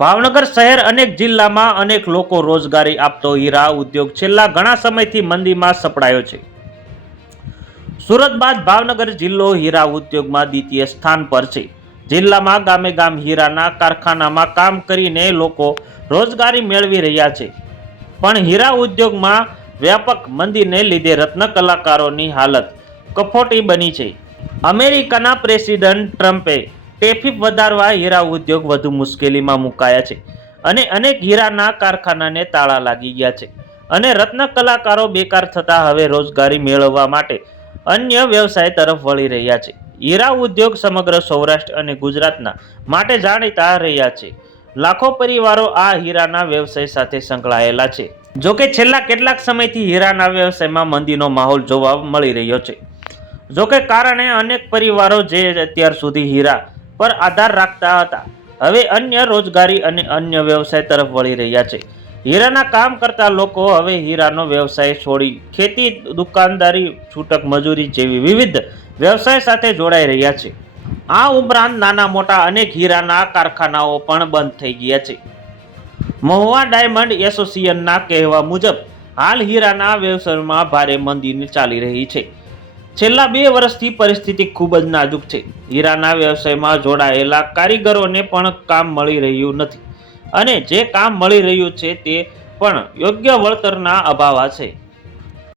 ભાવનગર શહેર અનેક જિલ્લામાં અનેક લોકો રોજગારી આપતો હીરા ઉદ્યોગ છેલ્લા ઘણા સમયથી મંદીમાં સપડાયો છે. સુરત બાદ ભાવનગર જિલ્લો હીરા ઉદ્યોગમાં દ્વિતીય સ્થાન પર છે. જિલ્લામાં ગામે ગામ હીરાના કારખાનામાં કામ કરીને લોકો રોજગારી મેળવી રહ્યા છે. પણ હીરા ઉદ્યોગમાં વ્યાપક મંદીને લીધે રત્ન કલાકારોની હાલત કફોટી બની છે. અમેરિકાના પ્રેસિડન્ટ ટ્રમ્પે ટેફિક વધારવા હીરા ઉદ્યોગ વધુ મુશ્કેલીમાં મુકાયા છે અને અનેક હીરાના કારખાનાને તાળા લાગી ગયા છે અને રત્ન કલાકારો બેકાર થતા હવે રોજગારી મેળવવા માટે અન્ય વ્યવસાય તરફ વળી રહ્યા છે. હીરા ઉદ્યોગ સમગ્ર સૌરાષ્ટ્ર અને ગુજરાતના માટે જાણીતા રહ્યા છે. લાખો પરિવારો આ હીરાના વ્યવસાય સાથે સંકળાયેલા છે. જોકે છેલ્લા કેટલાક સમયથી હીરાના વ્યવસાયમાં મંદીનો માહોલ જોવા મળી રહ્યો છે. જોકે કારણે અનેક પરિવારો જે અત્યાર સુધી હીરા પર આધાર રાખતા હતા. હવે અન્ય રોજગારી અને અન્ય વ્યવસાય તરફ વળી રહ્યા છે. હીરાના કામ કરતા લોકો હવે હીરાનો વ્યવસાય છોડી ખેતી, દુકાનદારી, છૂટક મજૂરી જેવી વિવિધ વ્યવસાય સાથે જોડાઈ રહ્યા છે. આ ઉપરાંત નાના મોટા અનેક હીરાના કારખાનાઓ પણ બંધ થઈ ગયા છે. મહુવા ડાયમંડ એસોસિએશનના કહેવા મુજબ, હાલ હીરાના વ્યવસાયમાં ભારે મંદી ચાલી રહી છે. છેલ્લા બે વર્ષથી પરિસ્થિતિ ખૂબ જ નાજુક છે. હીરાના વ્યવસાયમાં જોડાયેલા કારીગરોને પણ કામ મળી રહ્યું નથી. અને જે કામ મળી રહ્યું છે તે પણ યોગ્ય વળતરના અભાવ છે.